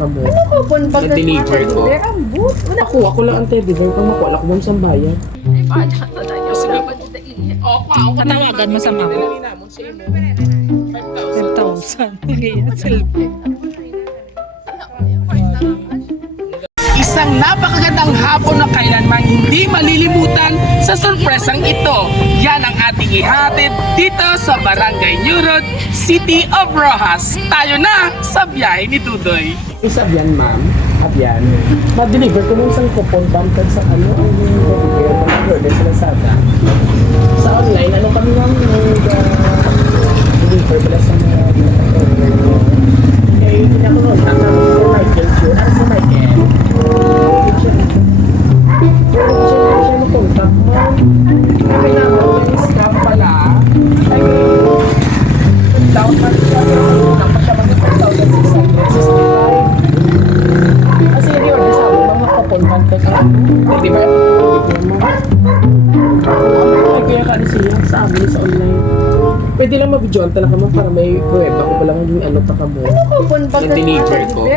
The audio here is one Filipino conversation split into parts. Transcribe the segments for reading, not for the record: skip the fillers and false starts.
Abo. Ano ko po pag Na-deliver ko. Ako lang ang teddy bear. Pag makuha ko mong sambayan. Ay, paano na tayo? Sige. Patawagan mo sa mama. 5,000. Ngayon, cellphone. Isang napakagandang hapon na kailanman hindi malilimutan sa sorpresang ito. Yan ang ating ihatid dito sa Barangay New Road, City of Rojas. Tayo na sa biyahe ni Dudoy. Isa yan, ma'am. Abyan. Ma-deliver ko mong isang coupon bumper sa ano ang order sa Lazada. Sa online, ano kami lang deliver pala sa mga order. Kaya pinakonontak namin si Sir Michael Q. Ano si Michael? Siya makontak mo. Kaya naman, yung scam pala. Ay, down pa siya. Down pa siya mag-1,665. Kasi i-order sa amin, mga coupon bumper ka. Di ba? Ay, kaya ka siya sa amin sa online. Pwede lang mabidyoan talaga mo para may pruweba ko pala maging ano pa ka mo. Kupon pag Na-deliver ko.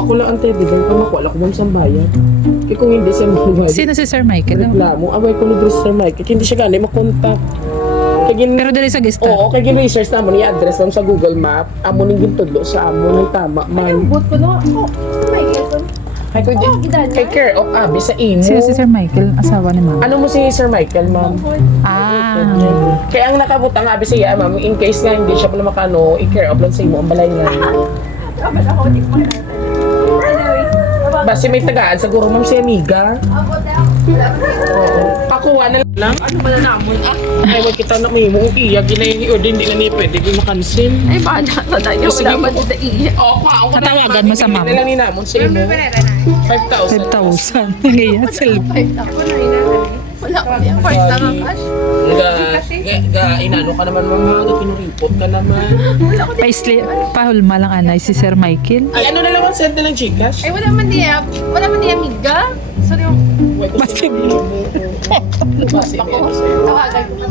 Ako lang ang teddy bear. Pag makuha ko mong sambayan. Kaya kung hindi siya makuha. Sino si Sir Michael? Reklamo. Away ko ni Sir Mike. Kaya hindi siya gani makontak. Pero dali sa gista. Oo, kaya gin-research na mo niya address lang sa Google Map. Amo ning gintudlo sa amo ng tama man. Bot ko no? Ako. Michael ko. Kay ko kay care of Abi sa imo. Sino si Sir Michael? Asawa ni mama. Ano mo si Sir Michael, ma'am? Ah. Kaya ang nakabutang Abi siya, ma'am, in case nga hindi siya pala makano, i-care of lang sa imo ang balay nga. Dapat ako di mo na. Anyway. Basta may tagaan siguro ma'am si Amiga. Ako daw. Oo. Pakuha na lang. Ano ba na namon? Ay, wag kita na may mong iya. Ginayin i-order, hindi na niya pwede ko makancel. Ay, paano na tayo? Wala man dito iya. Patawagan mo sa mama. Hindi lang ni namon sa imo. 5,000. 5,000. Ngayon, cellphone. Ako na inanay. Wala ko yan. First lang ang cash. Inano ka naman mga kinuripot ka naman. Wala ko din. Pahulma lang anay si Sir Michael. Ay, ano na lang ang send na ng Gcash? Ay, wala man diya. Wala man diya, amiga. Sorry yung Basta Basta tawagan ko na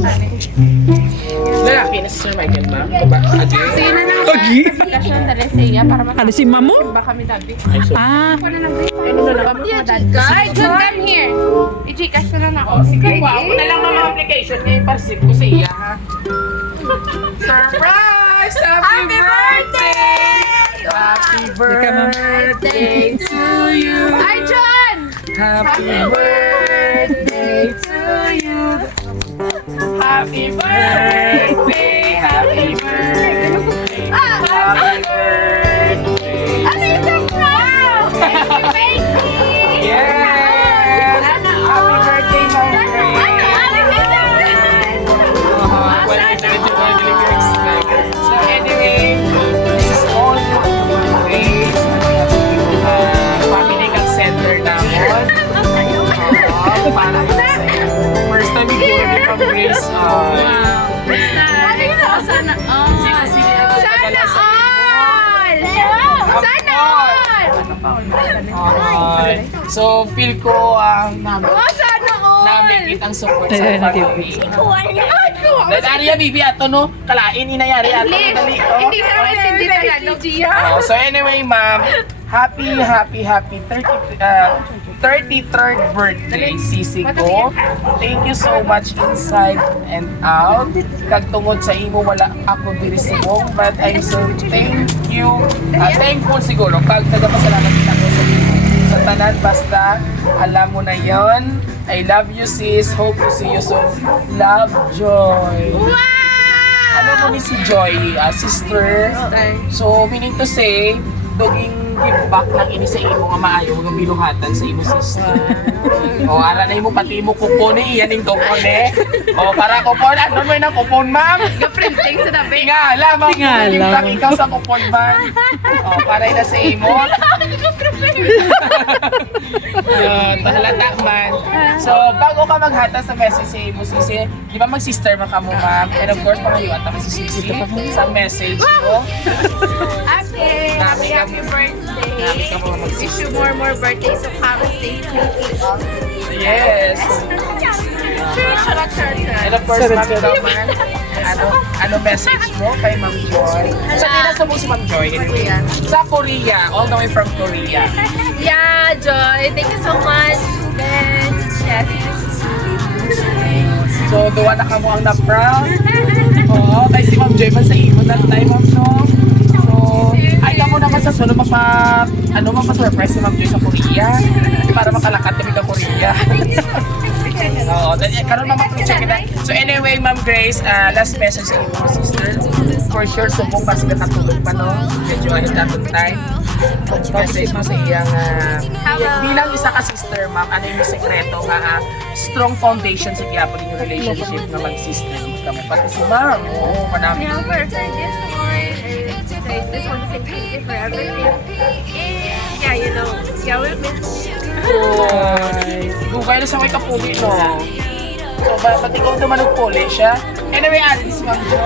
lalaki na si Sir Michael, ma'am. Agi? Sige na lang. Agi? Aplikasyon na rin sa iya para Ano si mamo? ba kami dabi. Ah. Ako na lang ba? Ano na lang? Ay, John, come here. I-Gcash ko na na ako. Sige, ako na lang ang mga application niya. Iparsit ko sa iya, ha? Surprise! Happy birthday! Happy birthday to you! Ay, John! Happy birthday to you! Happy birthday! Happy birthday! Happy birthday! Ano yung surprise? Happy birthday! Yes! Happy birthday, my friend! So anyway, this is all ways family kang center namin. Para sa first time yung ni Pag-Grace. Sana all! Sana all! So feel ko Sana all! namin kitang support sa Ayun, family. Dahil Arya, Bibi, ato no, kalain inayari ato. Dali, oh. Hindi sa naman hindi Tagalog. So anyway, ma'am, happy 33rd birthday, sisi ko. Thank you so much inside and out. Kag tungod sa imo, wala ako diri subong, but I'm so thankful siguro. Kag nagapasalamat kita ko sa tanan, basta alam mo na yon. I love you, sis. Hope to see you soon. Love, Joy. Wow! Ano mo ni si Joy, sister? So, meaning to say, doging give back lang ini sa imo nga maayo, mga biluhatan sa imo sister. O, ara na imo pati mo kupon iyan yung kupon O, para kupon, ano mo yung kupon, ma'am? Printing sa dabi. Tingala, ma'am. Tingala. Tingala. Ikaw sa kupon, ma'am. O, para ina sa imo. Tahalata man. So, bago ka maghata sa message sa imo, sisi, di ba mag-sister man ka mo, ma'am? And of course, pangayo ata si sisi sa message ko. Okay. Happy birthday. Wish you more birthdays of happy, stay healthy. Yes. Sure. And of course, ma'am, ikaw man. Ano message mo kay Ma'am Joy? Sa Pinas mo si Ma'am Joy? Anyway. Sa Korea, all the way from Korea. Yeah, Joy, thank you so much. And yes. So, duwa na ka mo ang na-proud. Oo, kay si Ma'am Joy man sa imo that time, Ma'am, no? So, ay ka mo naman sa sunod magpa-surprise si Ma'am Joy sa Korea para makalakat kami ka Korea. Oo, karon mapag-check kita. So anyway, Ma'am Grace, last message sa imo sister. For sure, subong pa sila katulog pa, no? Medyo ahead natin time. Message mo sa iyang, bilang isa ka sister, ma'am, ano yung sekreto nga strong foundation sa Quiapo yung relationship nga mag-sister ka mo. Pati si ma'am, oo, manami. Yeah, for this one, I just want to say thank you for everything. And yeah, you know, yeah, we miss you. Gugay na sa may kapuli, no? So, ba't ikaw naman nagpuli siya? Anyway, atin si Ma'am Jo.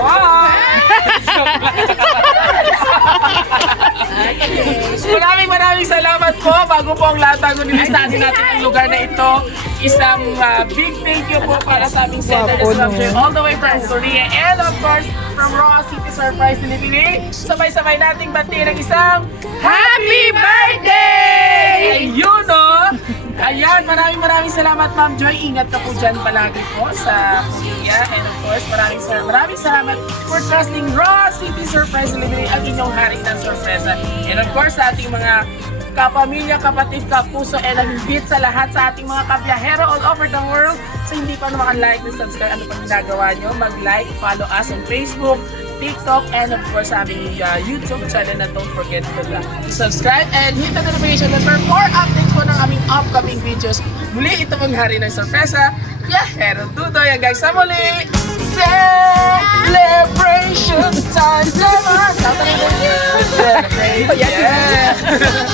Maraming salamat po. Bago po ang lahat bago nilistasin natin ang lugar na ito. Isang big thank you po para sa aming center na Ma'am Jo all the way from Korea. And of course, from Raw City Surprise Delivery. Sabay-sabay nating batiin ng isang Happy Birthday! Ayun, no? Ayan, maraming salamat, Ma'am Joy. Ingat ka po dyan palagi po sa Korea. And of course, maraming salamat for trusting Raw City Surprise Delivery ang inyong hari ng sorpresa. And of course, sa ating mga kapamilya, kapatid, kapuso, and higit sa lahat sa ating mga kabiyahero all over the world. So hindi pa naman like and subscribe, ano pang ginagawa nyo? Mag-like, follow us on Facebook, TikTok, and of course sa aming YouTube channel na don't forget to subscribe and hit the notification bell for more updates po ng aming upcoming videos. Muli ito pong hari ng sorpresa. Pero Dudoy hanggang sa muli! Celebration time! Celebration! Yeah!